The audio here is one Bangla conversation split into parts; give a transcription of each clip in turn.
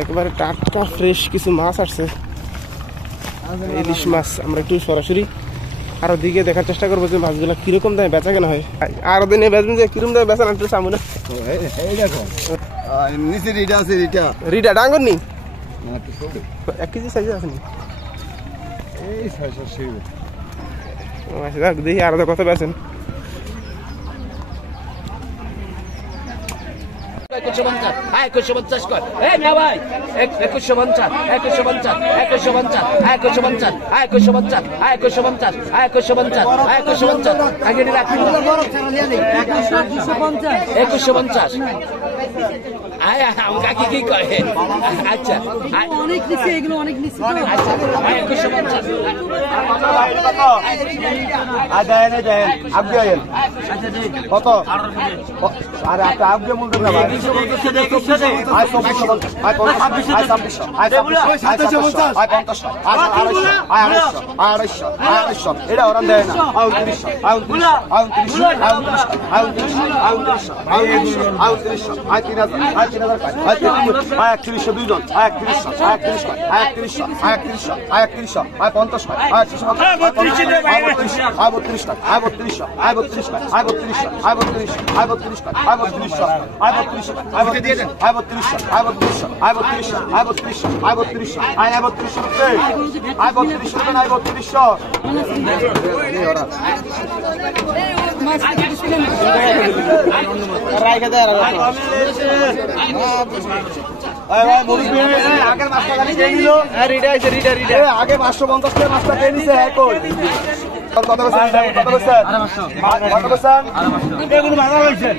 একেবারে টাটকা ফ্রেশ কিছু মাছ আসছে, ইলিশ মাছ। আমরা একটু সরাসরি আরো দিকে দেখার চেষ্টা করবো যে মাছগুলো কিরকম দামে বেচা কেনা হয়। আরো দিনে বেচবেন যে কিরকম দামে বেচা একটু সামনে রিটা ডাঙ্গর নি 1 কেজি সাইজে আছে নি। দেখি আরো কত বেচেন। 2150 কর এই না ভাই 2150 2150 2150 2150 2150 2150 2150 আগে দিলা 2150 আয় আমরা কি কয় আচ্ছা অনেক নিচে এগুলো অনেক নিচে আচ্ছা 2150 আদায় দেন আপনি আইন কত আরে আপনি আপনি বলতে না ভাই I 2450 I 25 I 26 I 27 I 50 I 250 এটা ওরান দেয় না I 29 I 29 I 29 I 3000 I 3000 I 31 দুইজন I 31 I 31 I 31 I 31 I 31 I 50 I 30 I 32 I 32 I 32 I 32 I 32 I 32 I 32 I 32 I 32 I 32 দিয়ে then I 32 I 32 I 32 I 32 I 32 I 32 RuPay I 32 RuPay I 32 এই ওরা রাইখা দে আর আয় ভাই মুরগি আগের মাছটা খালি দিয়ে দিল রিডা আছে রিডা আগে 550 টাকা মাছটা দিয়ে দিছে হ্যাঁ কই কত বলছেন কত বলছেন কত বলছেন এগুলো ভাড়া হইছেন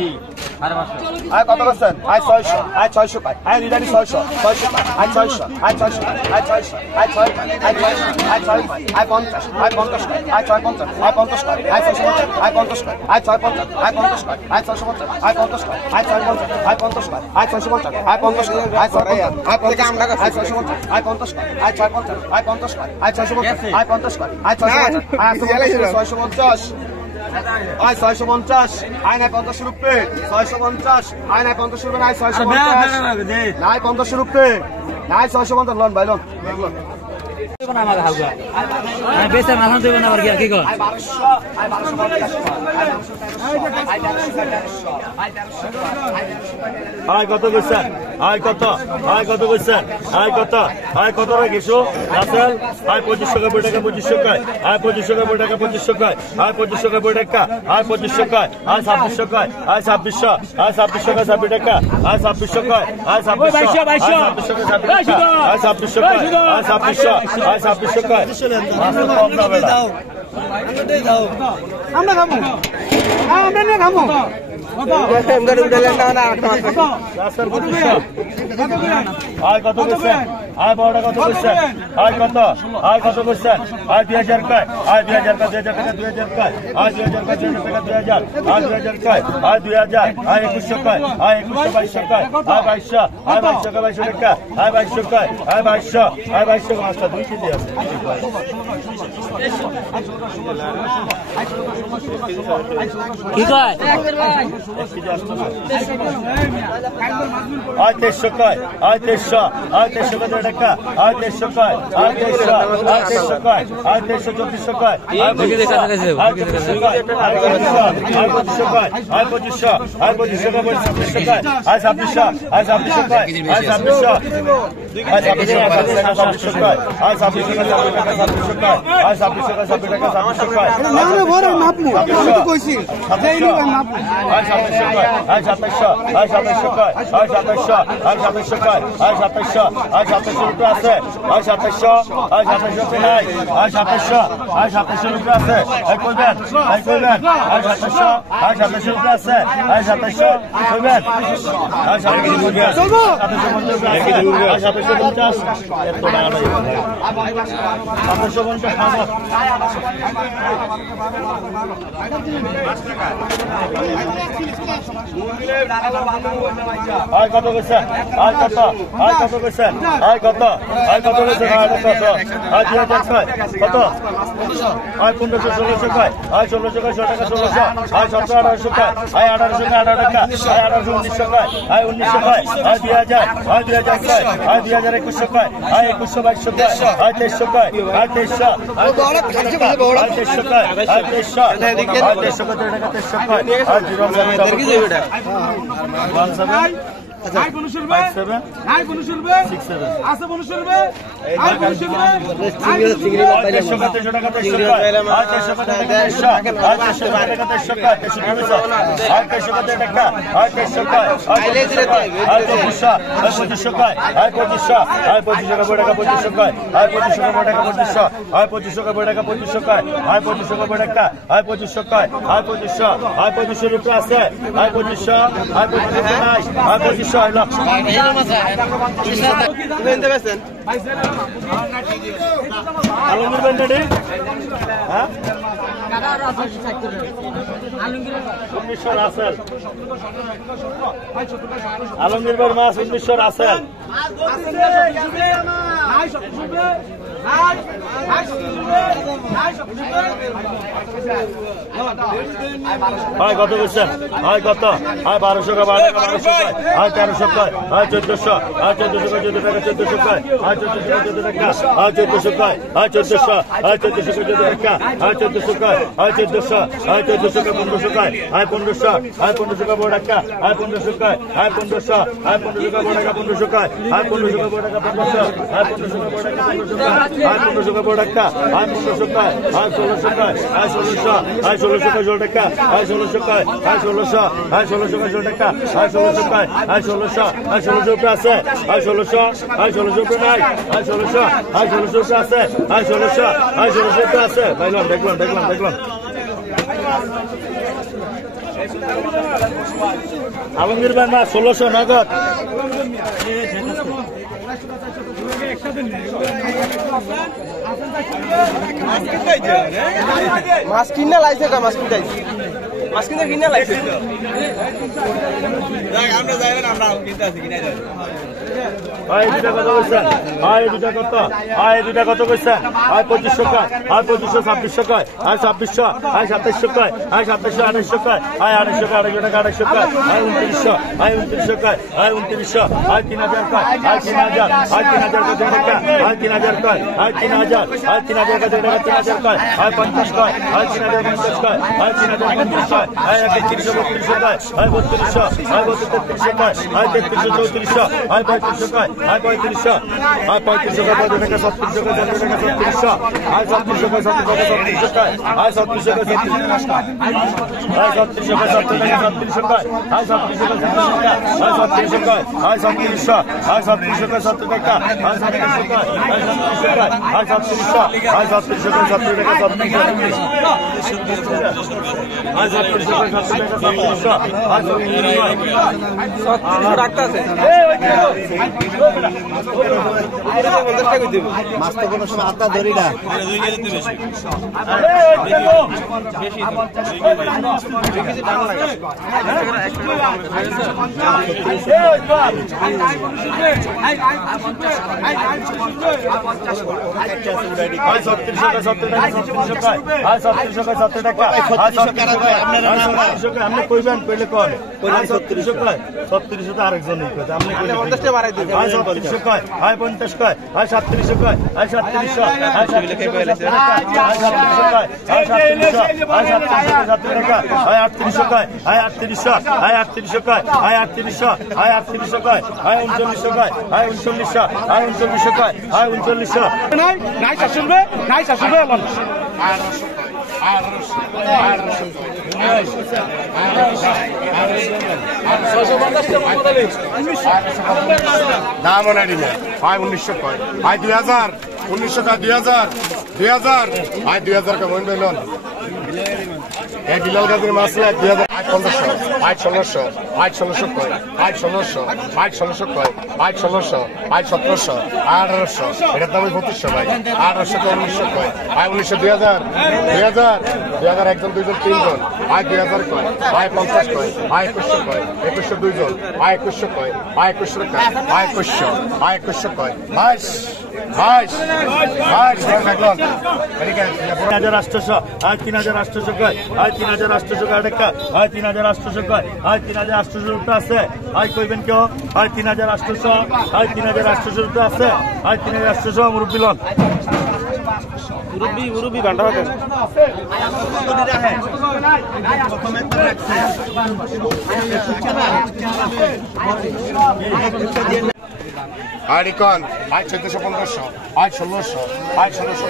এই আয় কত বলছেন আয় 600 আয় 600 পাই আয় রিডানি 600 আয় 600 আয় 600 আয় 600 আয় 600 আয় 600 আয় 600 আয় 50 আয় 50 আয় 650 আয় 50 আয় 650 আয় 50 আয় 650 আয় 50 আয় 650 আয় 50 আয় 650 আয় 50 আয় 650 আয় 50 আয় 650 আয় 50 আমরা আয় 650 আয় 50 আয় 650 আয় 50 আয় 650 আয় 50 আয় 650 আয় 650 আয় 650 আয় নাই 50 রুপে 650 আয় নাই 50 রুপে নাই 650 নাই 50 রুপে নাই 650 লন ভাই লন আয় কত করছেন আয় কত আয় কত করছেন আয় কত আয় কত রাখিস রাসেল আয় 2500 টাকা 2500 টাকা আয় 2500 টাকা 2500 টাকা আয় 2500 টাকা আয় 2500 টাকা আয় 2600 টাকা আয় 2600 আয় 2600 টাকা 26 টাকা আয় 2600 টাকা আয় 2600 আয় 2600 টাকা আয় 2600 আয় 2600 টাকা আমরা খাবো আমরা নিয়ে খাবো আয় কত করছেন আয় বড়টা কত করছেন আয় কত আয় কত করছেন আয় 2000 টাকা আয় 2000 টাকা 2000 টাকা 2000 টাকা আয় 2000 টাকা 2000 আয় 2000 টাকা আয় 2000 আয় 2100 টাকা আয় 2100 2200 টাকা আয় 2200 আয় 2200 টাকা আয় 2200 টাকা আয় 2200 আয় 2200 মাছটা 2 কেজি আছে কি কয় আয় 2300 টাকা আয় 2300 আয় 2300 টাকা আয় 2300 টাকা আয় 2300 আয় 2300 টাকা আয় 2300 2400 টাকা আয় 2500 টাকা আয় 2500 টাকা আয় 2500 টাকা আয় 2500 আয় 2500 টাকা 2600 টাকা আয় 2600 আয় 2600 টাকা আয় 2600 আয় 2600 টাকা আয় 2600 টাকা আয় 2600 টাকা 2600 টাকা 2600 টাকা না বড় মাপমু আমি তো কইছি এই লোক মাপমু আয় 2700 টাকা আয় 2700 আয় 2700 টাকা আয় 2700 আয় 2700 টাকা আয় 2700 আয় 2700 টাকা আছে আয় 2700 আয় 2700 টাকা নাই আয় 2700 আয় 2700 টাকা আছে এই কইবেন আয় 2700 আয় 2700 টাকা আছে আয় 2700 কইবেন আয় 2700 টাকা চলবো 2750 এত টাকা নাই 2750 আয় কত করছেন আয় কত আয় কত করছেন আয় আয় কত আয় কত বলছে আয় কত আয় 2006 কত আয় 1500 1600 কয় আয় 1600 কয় 100 টাকা 1600 আয় 1700 1800 কয় আয় 1800 18 টাকা আয় 1800 1900 কয় আয় 1900 কয় আয় 2000 আয় 2000 কয় আয় 2100 কয় আয় 2100 2200 কয় আয় 2300 কয় আয় 2300 আয় 2300 কয় আয় 2300 কয় আয় 2300 কয় 2300 কয় আয় আই কোন শুনবে আই কোন শুনবে আছে কোন শুনবে আই কোন শুনবে চিংড়ি মাছ পাইলাম চিংড়ি টাকা 300 টাকা 300 টাকা 300 টাকা 300 টাকা 300 টাকা আয় 300 টাকা আয় 2500 আয় 2500 কয় আয় 2500 আয় 2500 টাকা 2500 কয় আয় 2500 টাকা 2500 আয় 2500 টাকা 2500 কয় আয় 2500 টাকা আয় 2500 কয় আয় 2500 আয় 2500 রুপি আছে আয় 2500 আয় 2500 নাই আয় 2500 আইলো আলমগীর বেন্ডাডি হ্যাঁ আলমগীর ভাই মাছ 1900 রাসেল হয় কত বলছেন হয় কত হয় 1200 টাকা 1200 টাকা হয় 1300 টাকা হয় 1400 হয় 1400 টাকা 14 টাকা 1400 টাকা হয় 1400 টাকা 14 টাকা হয় 1400 টাকা হয় 1400 টাকা হয় 1400 টাকা 1400 হয় 1400 টাকা 1500 টাকা হয় 1500 হয় 1500 টাকা বড় টাকা হয় 1500 টাকা হয় 1500 হয় 1500 টাকা বড় টাকা 1500 টাকা হয় 1500 টাকা বড় টাকা 1500 হয় 1500 টাকা বড় টাকা 1500 টাকা হয় 1500 টাকা বড় টাকা হয় 1500 টাকা হয় 1600 টাকা হয় 1600 হয় 1600 টাকা জোড় টাকা হয় 1600 টাকা হয় 1600 হয় 1600 টাকা জোড় টাকা হয় 1600 টাকা হয় 1600 হয় 1600 টাকা আছে হয় 1600 হয় 1600 টাকা নাই হয় 1600 হয় 1600 টাকা আছে হয় 1600 হয় 1600 টাকা আছে ভাইলাম দেখলাম আলমগীর ভাই মাছ 1600 নগদ মাছ কিনা লাইছে মাছ কিনা লাইছে আমরা যাইবেন আমরা কিনতে আছি কিনা যাবেন হয় দুটা কত কইছেন হয় দুটা কত হয় দুটা কত কইছেন হয় 2500 টাকা হয় 2500 2600 টাকা হয় 2600 হয় 2700 টাকা হয় 2700 2800 টাকা হয় 2800 টাকা 2800 টাকা হয় 2900 হয় 2900 টাকা হয় 2900 হয় 3000 টাকা হয় 3000 হয় 3000 টাকা হয় 3000 টাকা হয় 3000 হয় 3000 টাকা 3000 টাকা হয় 50 টাকা হয় 3050 টাকা হয় 3050 টাকা হয় 3132 টাকা হয় 3200 হয় 3200 টাকা হয় 3334 হয় 3500 টাকা হয় 3500 হয় 3500 টাকা 3700 টাকা 3700 হয় 3700 টাকা 3700 টাকা হয় 3700 টাকা 3700 টাকা হয় 3700 টাকা 3700 টাকা হয় 3700 টাকা 3700 টাকা হয় 3700 হয় 3700 টাকা 70 টাকা হয় 3700 টাকা হয় 3700 টাকা হয় 3700 হয় 3700 টাকা 70 টাকা 3700 হয় 3700 টাকা 70 টাকা 3700 হয় 3700 টাকা আছে মাছ তো কোনো সময় হাতটা ধরি না আপনি কইবেন কইলে কন 3700 আরেকজন আপনি 50 বাড়াই দিবেন 3700 কয় হয় 50 কয় হয় 3700 কয় হয় 3700 হয় 3700 কয় হয় 3700 টাকা হয় 3800 কয় হয় 3800 হয় 3800 কয় হয় 3800 হয় 3800 কয় হয় 3900 কয় হয় 3900 হয় 3900 কয় হয় 3900 নাই শাশুড়বে নাই শাশুড়বে বল দাম অনেক হয় 1900 কয় হয় 2000 1900 কয় 2000 2000 হয় 2000 কেমন বেলন এক বিলাল গাছের মাছ 2000 1500 হয় 1600 হয় 1600 কয় হয় 1600 হয় 1600 কয় হয় 1600 হয় 1700 1800 এটার দাম 2500 ভাই 1800 1900 কয় হয় 1900 2000 2000 একজন দুইজন তিনজন আয় 2000 কয় আয় 50 কয় আয় 2100 কয় 2100 দুইজন আয় 2100 কয় আয় 2100 টাকা আয় 2100 আয় 2100 কয় 22 দেখলাম 3800 আয় 3800 কয় আয় 3800 কয় টাকা আয় 3800 কয় আয় 3800 রুপি আছে আয় কইবেন কেউ আয় 3800 আয় 3800 রুপি আছে আয় 3800 মুরব্বি লন মুরব্বি ঘন্টা হবে আয় রিকন আয় 1400 আয় 1600 আয় 1600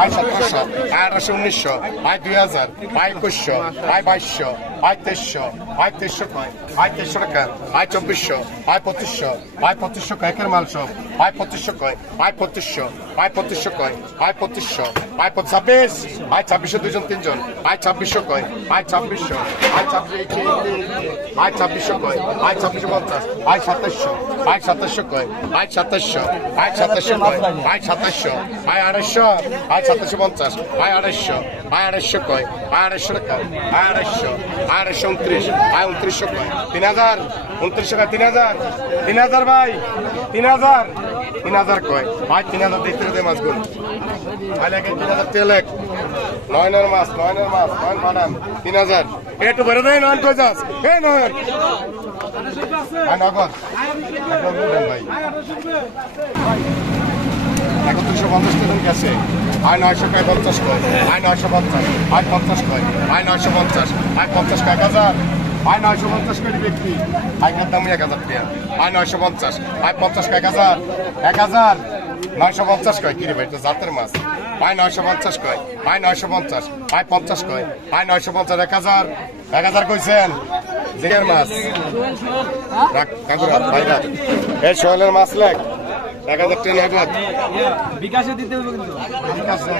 আয় 1700 আয় 1800 আয় 2000 আয় 2100 আয় 2200 আয় 2300 আয় 2300 কয় আয় 2300 টাকা আয় 2400 আয় 2500 আয় 2500 কয় একের মাল সব আয় 2500 কয় আয় 2500 আয় 2500 কয় আয় 2500 আয় 26 আয় 2600 দুইজন তিনজন আয় 2600 কয় আয় 2600 আয় 2600 আয় 2600 কয় আয় 2650 আয় 2700 আয় 2700 কয় আয় 2700 আয় 2700 কয় আয় 2700 আয় 2800 আয় 2750 আয় 2800 আয় 2800 কয় আয় 2800 টাকা আয় 2800 আয় 29 আয় 2900 কয় 3000 2900 কয় 3000 3000 ভাই 3000 3000 কয় আয় 3000 দেখতে দে মাছগুলো আয় লাগে 3000 তেলেক নয়নের মাছ 9 ম্যাডাম 3000 একটু ভরে দেয় নয়ন কই যাস এ নয়ন আয় নগদ একদম দেন ভাই 3150 টাকা গেছে আয় 900 কয় 50 কয় আয় 950 আয় 50 কয় আয় 950 আয় 50 কয় 1000 আয় 950 কয় ব্যক্তি আয় কত দাম 1000 টাকা আয় 950 আয় 50 কয় 1000 1000 950 কয় কি রে ভাই তো জাতের মাছ আয় 950 কয় আয় 950 আয় 50 কয় আয় 950 1000 1000 কইছেন জিগের মাছ রাখ কাকুরা ভাইরা এই সোহেলের মাছ লেখ 1000 টাকা নগদ বিকাশে দিতে হবে কিন্তু ঠিক আছে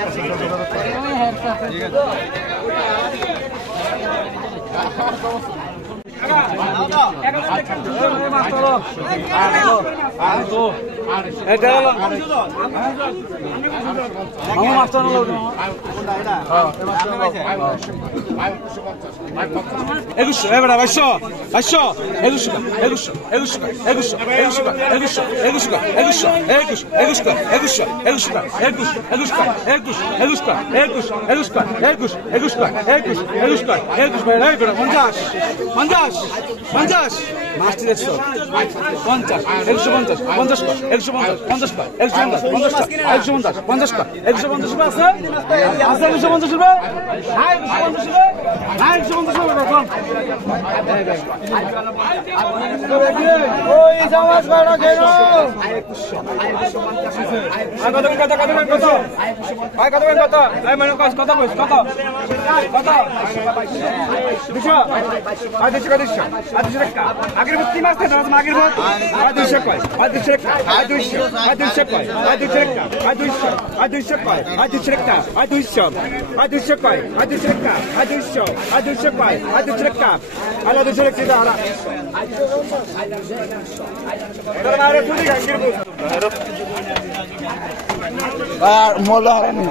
একুশশো এবার 2200 একুশশো একুশশো একুশশো একুশশো একুশশো একুশশো একুশশো একুশশো একুশ একুশশো একুশশো একুশশো একুশ একুশশো একুশ একুশশো একুশ একুশশো একুশ একুশশো একুশ একুশশো একুশ ভাই 50 50 মাছটি দেখছো 50 150 50 150 50 150 150 50 150 আছে 150 রুপে 150 রুপে 150 রুপে ওই জামাজ বাড়া কেন কত এই মানে কত আগের ভর্তি মাছ আগের ভোট 200 কয় 200 টাকা 200 কয় 200 টাকা 200 কয় 200 টাকা 200 কয় 200 টাকা 200 কয় 200 টাকা আলা 200 টাকা আলা তোর মারে তুই গাঙ্গির ভোট আর মোলা হারানি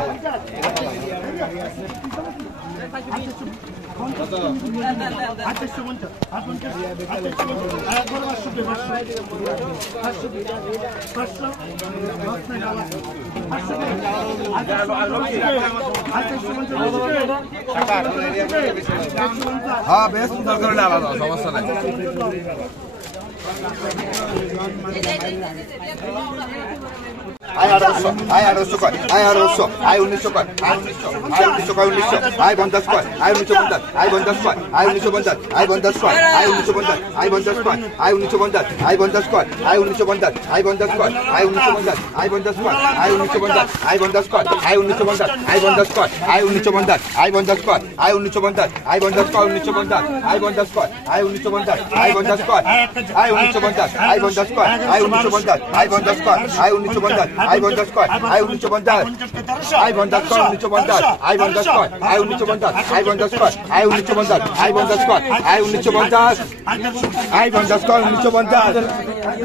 হ্যাঁ বেশ সুন্দর করে ডালা দাও সমস্যা নাই আয় 1800 কয় আয় 1800 আয় 1900 কয় আয় 1900 কয় 1900 আয় 50 কয় আয় 1950 আয় 50 কয় আয় 1950 আয় 50 কয় আয় 1950 আয় 50 কয় আয় 1950 আয় 50 কয় আয় 1950 আয় 50 কয় আয় 1950 আয় 50 কয় আয় 1950 আয় 50 কয় আয় 1950 আয় 50 কয় আয় 1950 আয় 50 কয় আয় 1950 আয় 50 কয় 1950 আয় 50 কয় আয় 1950 আয় 50 কয় আয় 1950 আয় 50 কয় আয় 1950 আয় 50 কয় আয় 1950 আই 50 কয় আই 1950 আই 50 কয় 1950 আই 50 কয় আই 1950 আই 50 কয় আই 1950 আই 50 কয় আই 1950 আই 50 কয় 1950